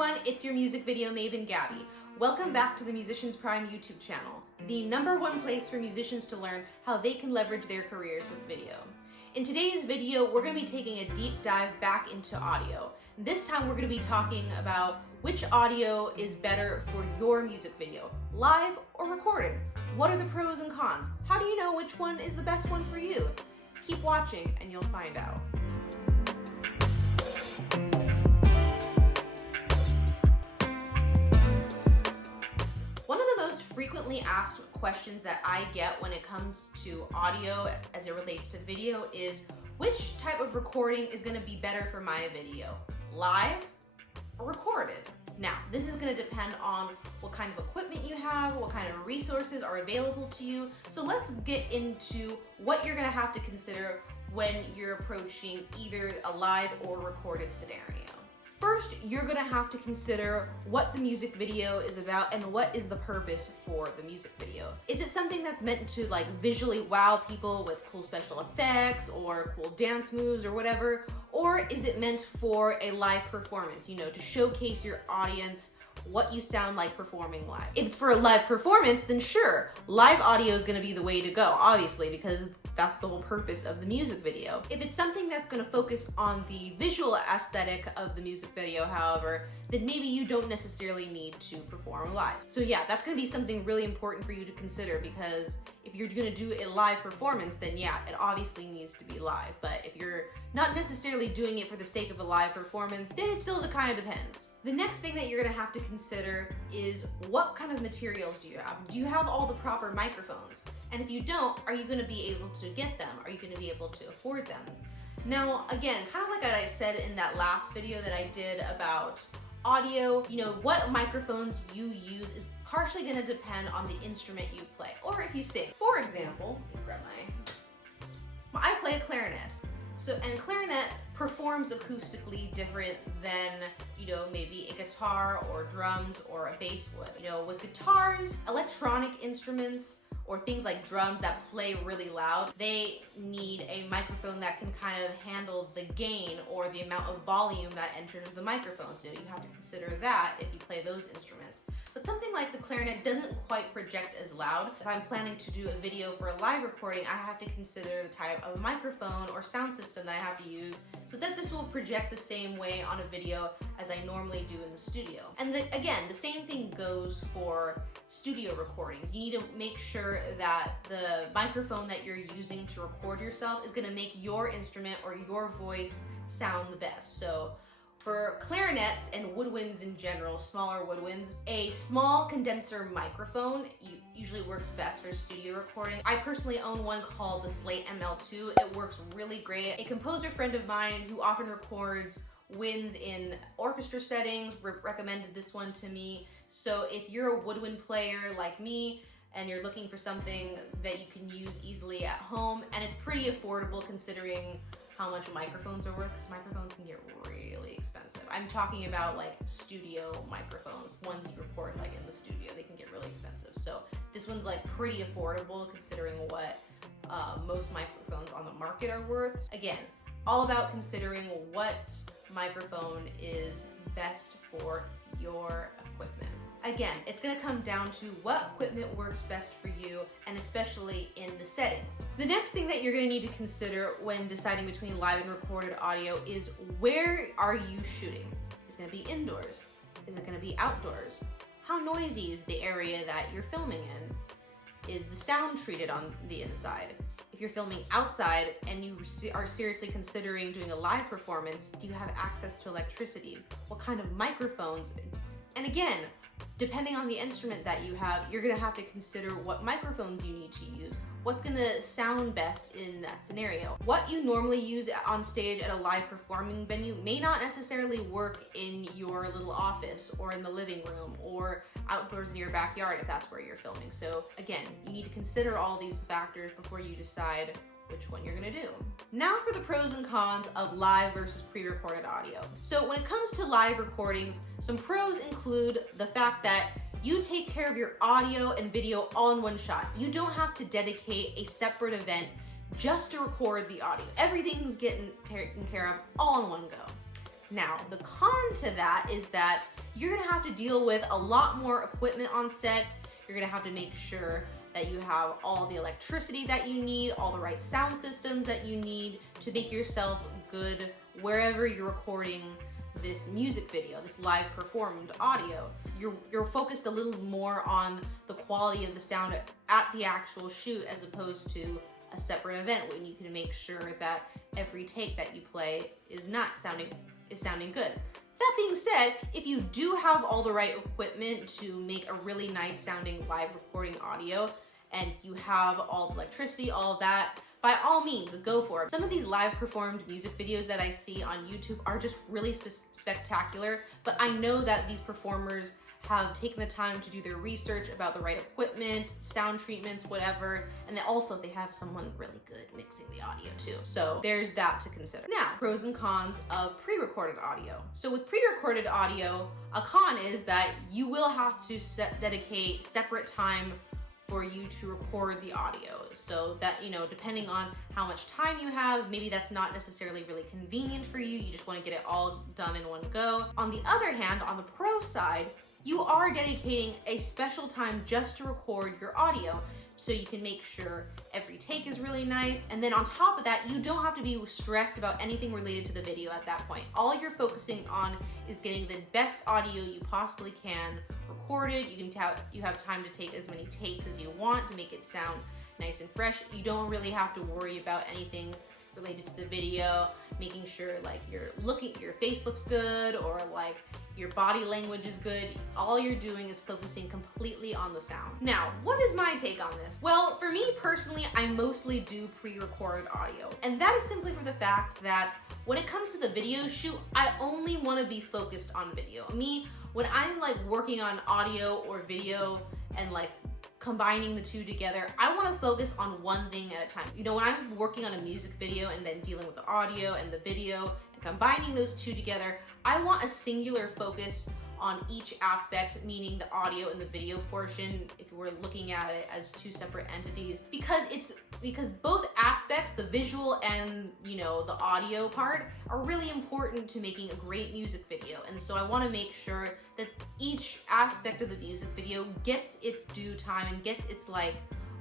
everyone, it's your music video maven Gabby. Welcome back to the Musicians Prime YouTube channel, the #1 place for musicians to learn how they can leverage their careers with video. In today's video, we're going to be taking a deep dive back into audio. This time we're going to be talking about which audio is better for your music video, live or recorded. What are the pros and cons? How do you know which one is the best one for you? Keep watching and you'll find out. One of the most frequently asked questions that I get when it comes to audio as it relates to video is which type of recording is going to be better for my video, live or recorded? Now, this is going to depend on what kind of equipment you have, what kind of resources are available to you. So let's get into what you're going to have to consider when you're approaching either a live or recorded scenario. First, you're gonna have to consider what the music video is about and what is the purpose for the music video. Is it something that's meant to like visually wow people with cool special effects or cool dance moves or whatever? Or is it meant for a live performance, you know, to showcase your audience what you sound like performing live? If it's for a live performance, then sure, live audio is gonna be the way to go, obviously, because that's the whole purpose of the music video. If it's something that's gonna focus on the visual aesthetic of the music video, however, then maybe you don't necessarily need to perform live. So yeah, that's gonna be something really important for you to consider, because if you're gonna do a live performance, then yeah, it obviously needs to be live. But if you're not necessarily doing it for the sake of a live performance, then it still kind of depends. The next thing that you're gonna have to consider is what kind of materials do you have? Do you have all the proper microphones? And if you don't, are you gonna be able to get them? Are you gonna be able to afford them? Now, again, kind of like what I said in that last video that I did about audio, you know, what microphones you use is partially gonna depend on the instrument you play, or if you sing. For example, let me grab I play a clarinet. And clarinet performs acoustically different than, you know, maybe a guitar or drums or a bass would. You know, with guitars, electronic instruments, or things like drums that play really loud, they need a microphone that can kind of handle the gain or the amount of volume that enters the microphone. So you have to consider that if you play those instruments. But something like the clarinet doesn't quite project as loud. If I'm planning to do a video for a live recording, I have to consider the type of microphone or sound system that I have to use so that this will project the same way on a video as I normally do in the studio. And again, the same thing goes for studio recordings. You need to make sure that the microphone that you're using to record yourself is gonna make your instrument or your voice sound the best. So for clarinets and woodwinds in general, smaller woodwinds, a small condenser microphone usually works best for studio recording. I personally own one called the SLATE ML2. It works really great. A composer friend of mine who often records winds in orchestra settings recommended this one to me. So if you're a woodwind player like me and you're looking for something that you can use easily at home, and it's pretty affordable considering how much microphones are worth, because microphones can get really expensive. I'm talking about like studio microphones, ones you record like in the studio, they can get really expensive. So this one's like pretty affordable considering what most microphones on the market are worth. Again, all about considering what microphone is best for your equipment. Again, it's gonna come down to what equipment works best for you, and especially in the setting. The next thing that you're gonna need to consider when deciding between live and recorded audio is where are you shooting? Is it gonna be indoors? Is it gonna be outdoors? How noisy is the area that you're filming in? Is the sound treated on the inside? If you're filming outside and you are seriously considering doing a live performance, do you have access to electricity? What kind of microphones? And again, depending on the instrument that you have, you're gonna have to consider what microphones you need to use, what's gonna sound best in that scenario. What you normally use on stage at a live performing venue may not necessarily work in your little office or in the living room or outdoors in your backyard if that's where you're filming. So again, you need to consider all these factors before you decide which one you're gonna do. Now for the pros and cons of live versus pre-recorded audio. So when it comes to live recordings, some pros include the fact that you take care of your audio and video all in one shot. You don't have to dedicate a separate event just to record the audio. Everything's getting taken care of all in one go. Now, the con to that is that you're gonna have to deal with a lot more equipment on set. You're gonna have to make sure that you have all the electricity that you need, all the right sound systems that you need to make yourself good wherever you're recording this music video, this live performed audio. You're focused a little more on the quality of the sound at the actual shoot as opposed to a separate event when you can make sure that every take that you play is sounding good. That being said, if you do have all the right equipment to make a really nice sounding live recording audio, and you have all the electricity, all of that, by all means, go for it. Some of these live performed music videos that I see on YouTube are just really spectacular, but I know that these performers have taken the time to do their research about the right equipment, sound treatments, whatever, and then also they have someone really good mixing the audio too. So there's that to consider. Now, pros and cons of pre-recorded audio. So with pre-recorded audio, a con is that you will have to dedicate separate time for you to record the audio. So that, you know, depending on how much time you have, maybe that's not necessarily really convenient for you. You just want to get it all done in one go. On the other hand, on the pro side, you are dedicating a special time just to record your audio, so you can make sure every take is really nice. And then on top of that, you don't have to be stressed about anything related to the video at that point. All you're focusing on is getting the best audio you possibly can recorded. You have time to take as many takes as you want to make it sound nice and fresh. You don't really have to worry about anything related to the video, making sure like your face looks good or like your body language is good. All you're doing is focusing completely on the sound. Now, what is my take on this? Well, for me personally, I mostly do pre-recorded audio. And that is simply for the fact that when it comes to the video shoot, I only want to be focused on video. When I'm like working on audio or video and like combining the two together, I want to focus on one thing at a time. You know, when I'm working on a music video and then dealing with the audio and the video and combining those two together, I want a singular focus on each aspect, meaning the audio and the video portion, if we're looking at it as two separate entities, because both aspects, the visual and, you know, the audio part, are really important to making a great music video. And so I want to make sure that each aspect of the music video gets its due time and gets its like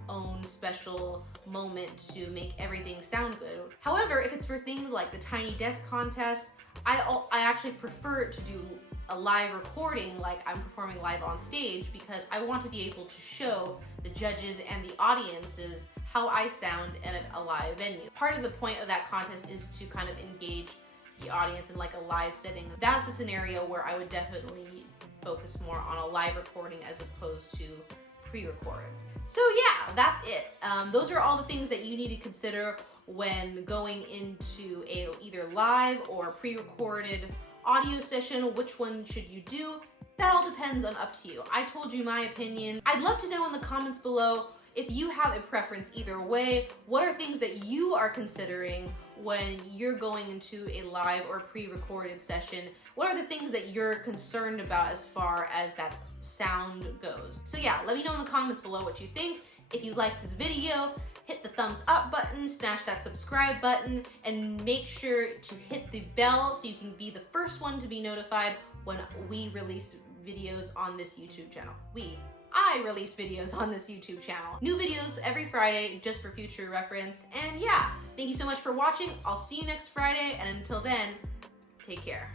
own special moment to make everything sound good. However, if it's for things like the Tiny Desk contest, I actually prefer to do a live recording, like I'm performing live on stage, because I want to be able to show the judges and the audiences how I sound in a live venue. Part of the point of that contest is to kind of engage the audience in like a live setting. That's a scenario where I would definitely focus more on a live recording as opposed to pre-recorded. So yeah, that's it. Those are all the things that you need to consider when going into a either live or pre-recorded audio session. Which one should you do? That all depends on up to you. I told you my opinion. I'd love to know in the comments below if you have a preference either way. What are things that you are considering when you're going into a live or pre-recorded session? What are the things that you're concerned about as far as that sound goes? So yeah, let me know in the comments below what you think. If you like this video, hit the thumbs up button, smash that subscribe button, and make sure to hit the bell so you can be the first one to be notified when we release videos on this YouTube channel. I release videos on this YouTube channel. New videos every Friday just for future reference. And yeah, thank you so much for watching. I'll see you next Friday, and until then, take care.